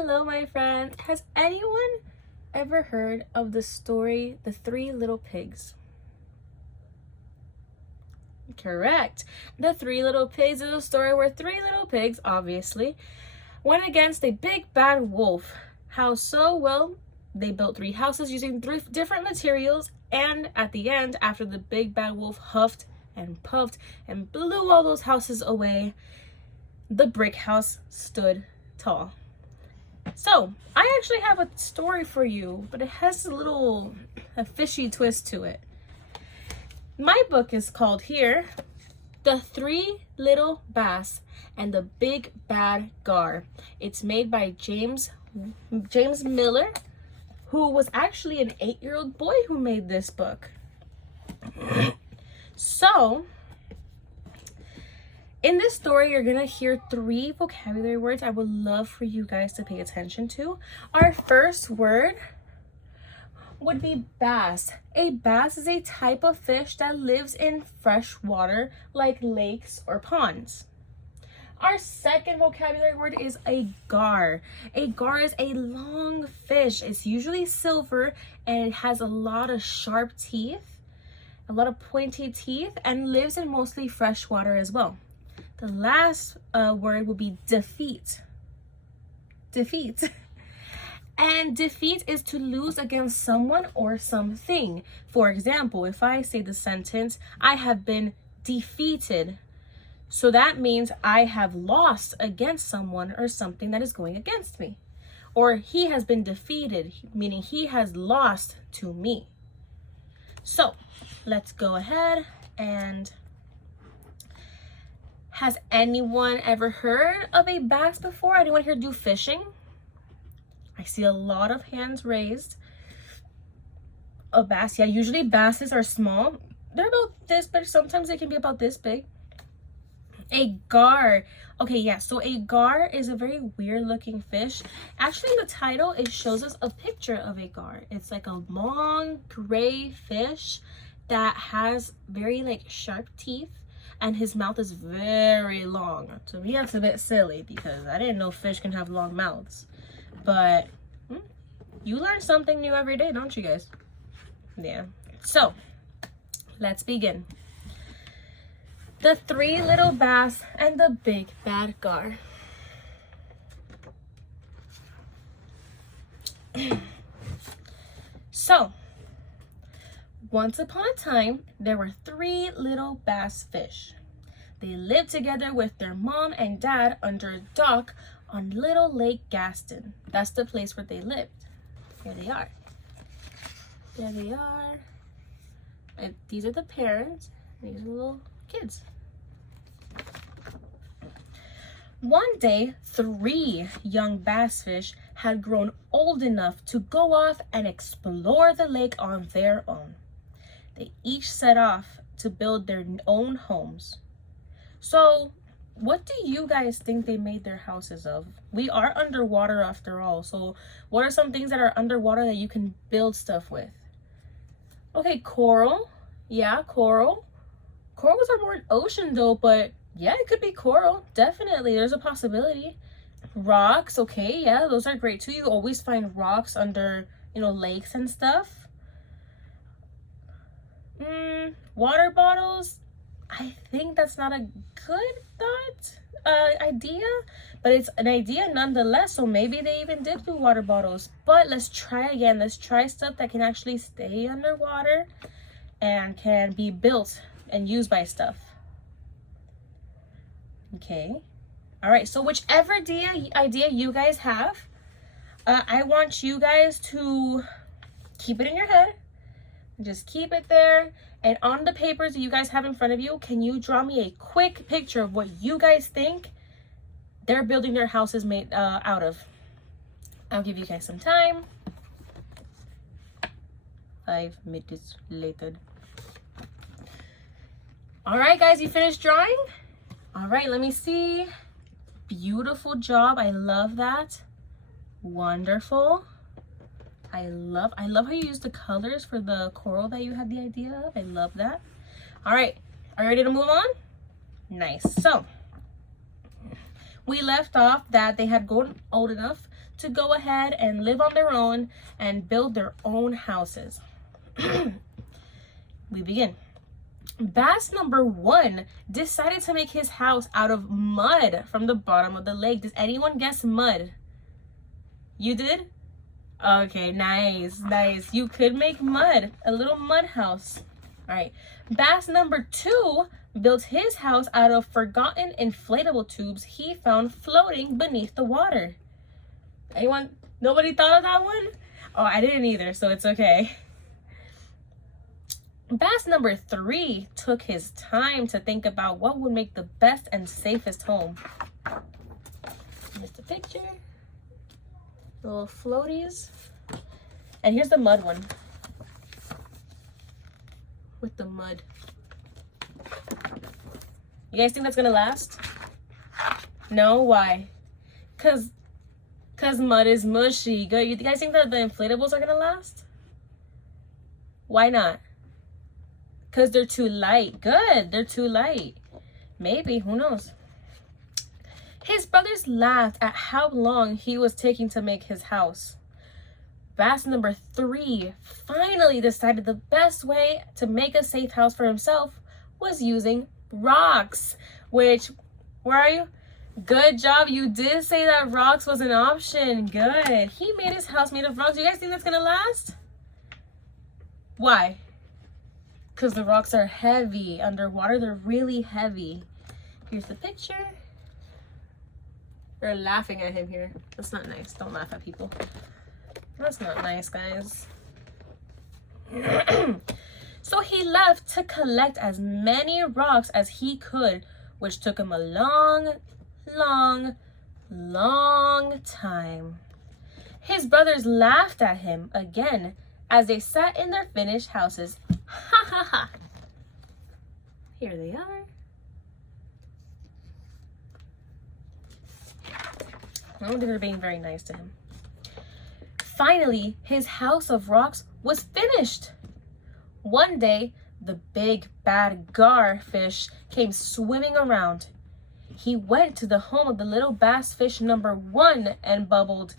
Hello, my friends. Has anyone ever heard of the story, The Three Little Pigs? Correct. The Three Little Pigs is a story where three little pigs, obviously, went against a big bad wolf. How so? Well, they built three houses using three different materials, and at the end, after the big bad wolf huffed and puffed and blew all those houses away, the brick house stood tall. So, I actually have a story for you, but it has a fishy twist to it. My book is called here, The Three Little Bass and the Big Bad Gar. It's made by James Miller, who was actually an 8-year-old boy who made this book. So, in this story, you're gonna hear 3 vocabulary words I would love for you guys to pay attention to. Our first word would be bass. A bass is a type of fish that lives in fresh water like lakes or ponds. Our second vocabulary word is a gar. A gar is a long fish. It's usually silver and it has a lot of sharp teeth, a lot of pointy teeth, and lives in mostly fresh water as well. The last word would be defeat. Defeat. And defeat is to lose against someone or something. For example, if I say the sentence, I have been defeated. So that means I have lost against someone or something that is going against me. Or he has been defeated, meaning he has lost to me. So let's go ahead and... Has anyone ever heard of a bass before? Anyone here do fishing? I see a lot of hands raised. A bass, yeah, usually basses are small. They're about this big, sometimes they can be about this big. A gar. Okay, yeah, so a gar is a very weird looking fish. Actually, in the title, it shows us a picture of a gar. It's like a long gray fish that has very sharp teeth. And his mouth is very long. To me, that's a bit silly because I didn't know fish can have long mouths. But you learn something new every day, don't you guys? Yeah. So, let's begin. The Three Little Bass and the Big Bad Gar. So, once upon a time, there were 3 little bass fish. They lived together with their mom and dad under a dock on Little Lake Gaston. That's the place where they lived. Here they are. There they are. And these are the parents. These are the little kids. One day, 3 young bass fish had grown old enough to go off and explore the lake on their own. They each set off to build their own homes. So, what do you guys think they made their houses of? We are underwater after all. So, what are some things that are underwater that you can build stuff with? Okay, coral. Yeah, coral. Corals are more an ocean though, but yeah, it could be coral. Definitely, there's a possibility. Rocks, okay, yeah, those are great too. You always find rocks under, lakes and stuff. Water bottles, I think that's not a good idea, but it's an idea nonetheless. So maybe they even did do water bottles. But let's try again. Let's try stuff that can actually stay underwater and can be built and used by stuff. Okay. All right. So whichever idea you guys have, I want you guys to keep it in your head. Just keep it there. And on the papers that you guys have in front of you, can you draw me a quick picture of what you guys think they're building their houses made out of? I'll give you guys some time. 5 minutes later. All right, guys, you finished drawing? All right, let me see. Beautiful job. I love that. Wonderful. I love how you use the colors for the coral that you had the idea of. I love that. All right, are you ready to move on? Nice. So we left off that they had grown old enough to go ahead and live on their own and build their own houses. We begin. Bass number 1 decided to make his house out of mud from the bottom of the lake. Does anyone guess mud? You did? Okay, nice, nice. You could make mud, a little mud house. All right. Bass number 2 built his house out of forgotten inflatable tubes he found floating beneath the water. Anyone? Nobody thought of that one? Oh, I didn't either, so it's okay. Bass number 3 took his time to think about what would make the best and safest home. Here's a picture. Little floaties. And here's the mud one. With the mud. You guys think that's gonna last? No? Why? Cause mud is mushy. Good. You guys think that the inflatables are gonna last? Why not? Because they're too light. Good. They're too light. Maybe. Who knows? His brothers laughed at how long he was taking to make his house. Bass number 3 finally decided the best way to make a safe house for himself was using rocks. Which, where are you? Good job. You did say that rocks was an option. Good. He made his house made of rocks. Do you guys think that's going to last? Why? Because the rocks are heavy. Underwater, they're really heavy. Here's the picture. They're laughing at him here. That's not nice. Don't laugh at people. That's not nice, guys. So he left to collect as many rocks as he could, which took him a long time. His brothers laughed at him again as they sat in their finished houses. Ha ha ha. Here they are. I don't think they're being very nice to him. Finally, his house of rocks was finished. One day, the big bad gar fish came swimming around. He went to the home of the little bass fish number 1 and bubbled,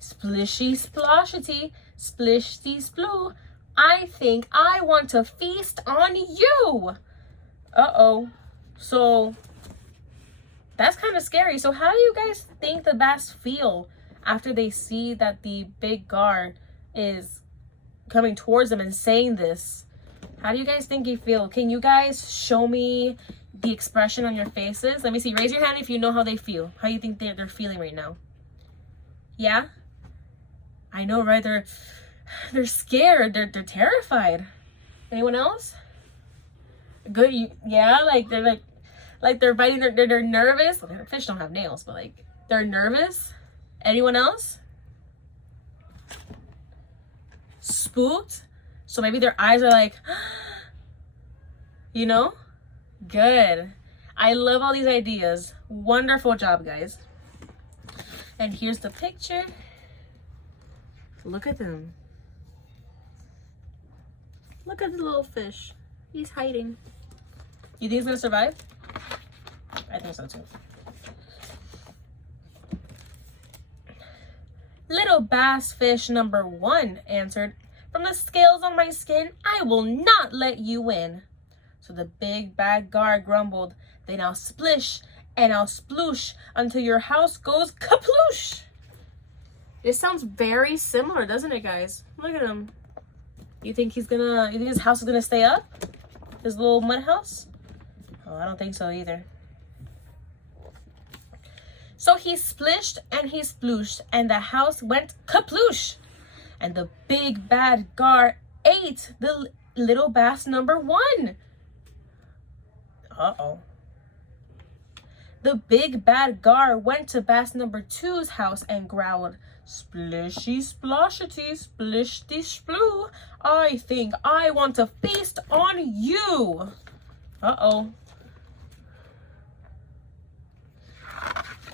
"Splishy sploshity, splishty sploo, I think I want to feast on you." Uh-oh. So that's kind of scary. So how do you guys think the bass feel after they see that the big gar is coming towards them and saying this? How do you guys think you feel? Can you guys show me the expression on your faces? Let me see. Raise your hand if you know how they feel. How you think they're feeling right now? Yeah? I know, right? They're scared. They're terrified. Anyone else? Good. Yeah, like they're biting. They're nervous. Well, fish don't have nails, but like they're nervous. Anyone else? Spooked. So maybe their eyes are like, you know? Good. I love all these ideas. Wonderful job, guys. And here's the picture. Look at them. Look at the little fish. He's hiding. You think he's gonna survive? I think so too. Little bass fish number 1 answered, "From the scales on my skin, I will not let you in." So the big bad gar grumbled, "Then I'll splish and I'll sploosh until your house goes kaploosh." This sounds very similar, doesn't it, guys? Look at him. You think his house is gonna stay up? His little mud house? Oh, I don't think so either. So he splished and he splooshed, and the house went kaploosh. And the big bad gar ate the little bass number 1. Uh-oh. The big bad gar went to bass number 2's house and growled, "Splishy sploshity, splishty sploo, I think I want to feast on you." Uh-oh.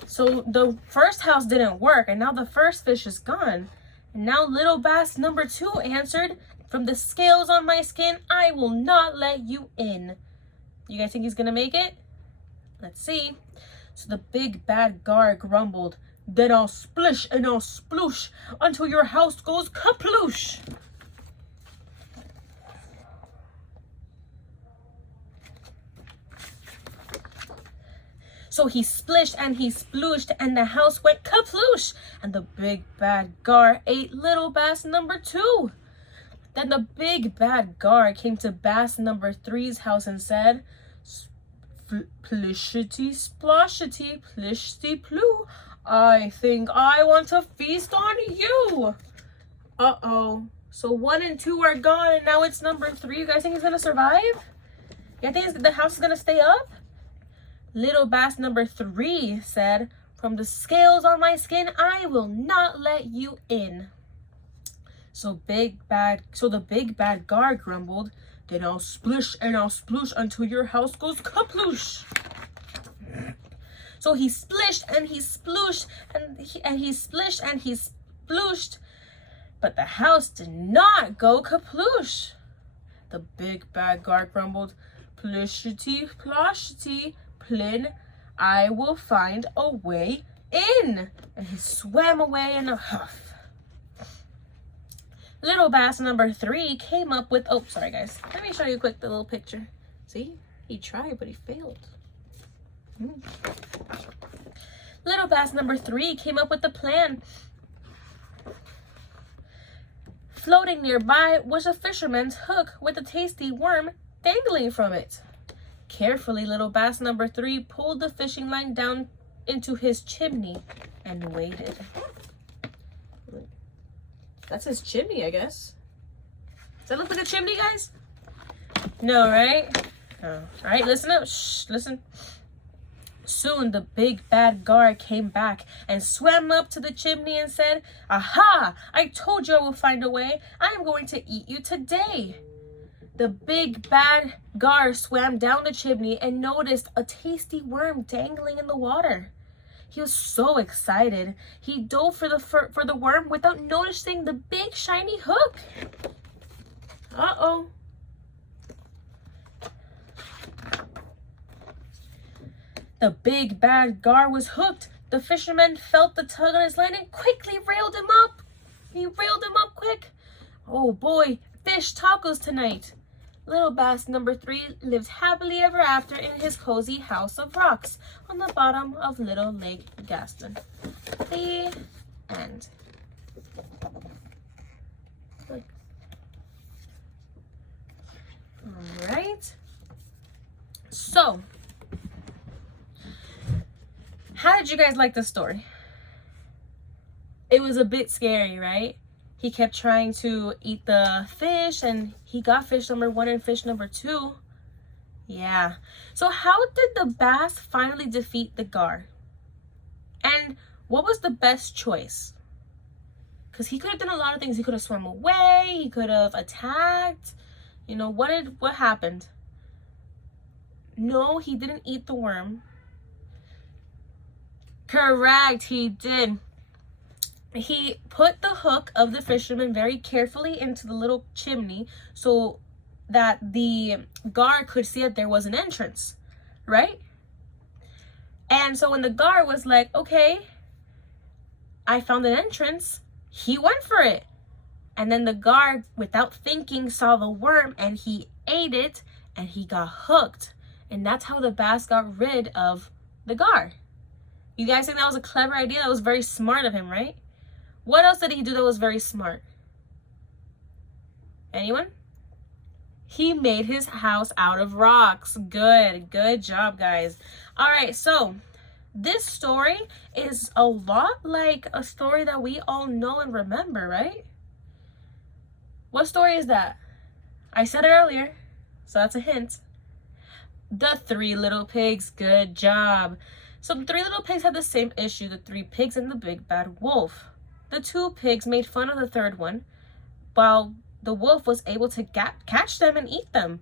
So the first house didn't work, and now the first fish is gone. And now little bass number 2 answered, "From the scales on my skin, I will not let you in." You guys think he's gonna make it? Let's see. So the big bad Gar grumbled, "Then I'll splish and I'll sploosh until your house goes kaploosh." So he splished and he splooshed and the house went kaploosh. And the big bad Gar ate little bass number 2. Then the big bad Gar came to bass number 3's house and said, "Plishity sploshity plishty ploo. I think I want to feast on you." Uh-oh. So 1 and 2 are gone and now it's number 3. You guys think he's going to survive? You think the house is going to stay up? Little bass number 3 said, "From the scales on my skin, I will not let you in." So the big bad Gar grumbled, "Then I'll splish and I'll sploosh until your house goes kaploosh." So he splished and he splooshed and he splished and he splooshed, but the house did not go kaploosh. The big bad Gar grumbled, "Plishity ploshity plin, I will find a way in." And he swam away in a huff. Little bass number 3 came up with, oh, sorry guys. Let me show you quick the little picture. See? He tried, but he failed. Little bass number 3 came up with a plan. Floating nearby was a fisherman's hook with a tasty worm dangling from it. Carefully, little bass number 3 pulled the fishing line down into his chimney and waited. That's his chimney, I guess. Does that look like a chimney, guys? No, right? Oh. All right, listen up. Shh, listen. Soon the big bad Gar came back and swam up to the chimney and said, "Aha! I told you I will find a way. I am going to eat you today." The big bad Gar swam down the chimney and noticed a tasty worm dangling in the water. He was so excited. He dove for the worm without noticing the big shiny hook. Uh-oh. The big bad Gar was hooked. The fisherman felt the tug on his line and quickly reeled him up. He reeled him up quick. Oh boy, fish tacos tonight. Little bass number 3 lived happily ever after in his cozy house of rocks on the bottom of Little Lake Gaston. The end. Look. All right. So, how did you guys like the story? It was a bit scary, right? He kept trying to eat the fish and he got fish number 1 and fish number 2. Yeah. So how did the bass finally defeat the Gar? And what was the best choice? Because he could have done a lot of things. He could have swum away. He could have attacked. You know, what happened? No, he didn't eat the worm. Correct, he did. He put the hook of the fisherman very carefully into the little chimney so that the Gar could see that there was an entrance, right? And so when the Gar was like, "Okay, I found an entrance," he went for it. And then the Gar, without thinking, saw the worm and he ate it and he got hooked. And that's how the bass got rid of the Gar. You guys think that was a clever idea? That was very smart of him, right? What else did he do that was very smart? Anyone? He made his house out of rocks. Good job, guys. All right, so this story is a lot like a story that we all know and remember, right? What story is that? I said it earlier, so that's a hint. The Three Little Pigs. Good job. So the 3 little pigs had the same issue, the 3 pigs and the big bad wolf. The 2 pigs made fun of the 3rd one, while the wolf was able to catch them and eat them.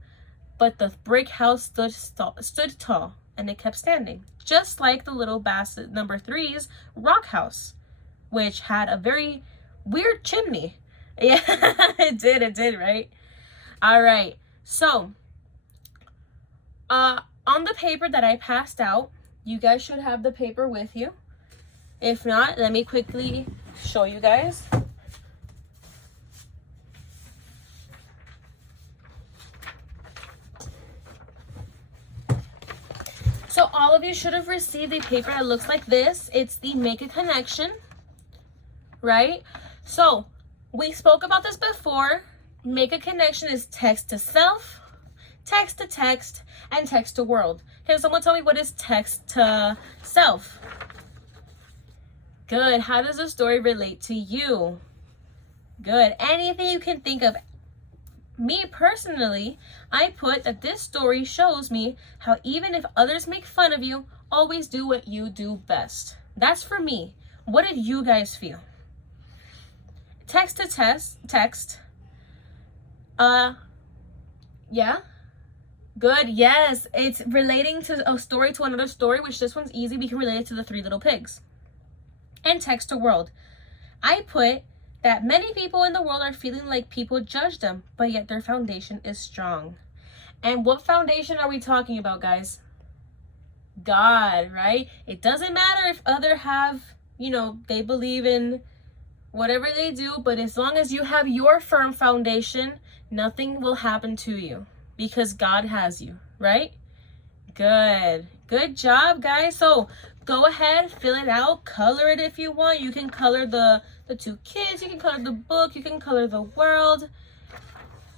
But the brick house stood tall, and it kept standing, just like the little bass number 3's rock house, which had a very weird chimney. Yeah, it did, right? All right, so on the paper that I passed out, You guys should have the paper with you. If not, let me quickly show you guys. So all of you should have received a paper that looks like this. It's the Make a Connection, right? So we spoke about this before. Make a connection is text to self, text to text, and text to world. Can someone tell me what is text to self? Good. How does the story relate to you? Good. Anything you can think of. Me personally, I put that this story shows me how even if others make fun of you, always do what you do best. That's for me. What did you guys feel? Text to text. Yeah. Good. Yes. It's relating to a story to another story, which this one's easy. We can relate it to the Three Little Pigs. And text to world. I put that many people in the world are feeling like people judge them, but yet their foundation is strong. And what foundation are we talking about, guys? God, right? It doesn't matter if others have, they believe in whatever they do, but as long as you have your firm foundation, nothing will happen to you because God has you, right? Good. Good job, guys. So go ahead, fill it out, color it if you want. You can color the two kids, you can color the book, you can color the world.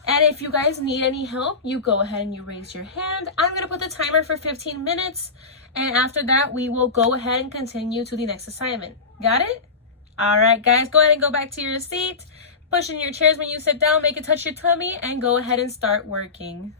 And if you guys need any help, you go ahead and you raise your hand. I'm going to put the timer for 15 minutes. And after that, we will go ahead and continue to the next assignment. Got it? All right, guys, go ahead and go back to your seat. Push in your chairs when you sit down, make it touch your tummy, and go ahead and start working.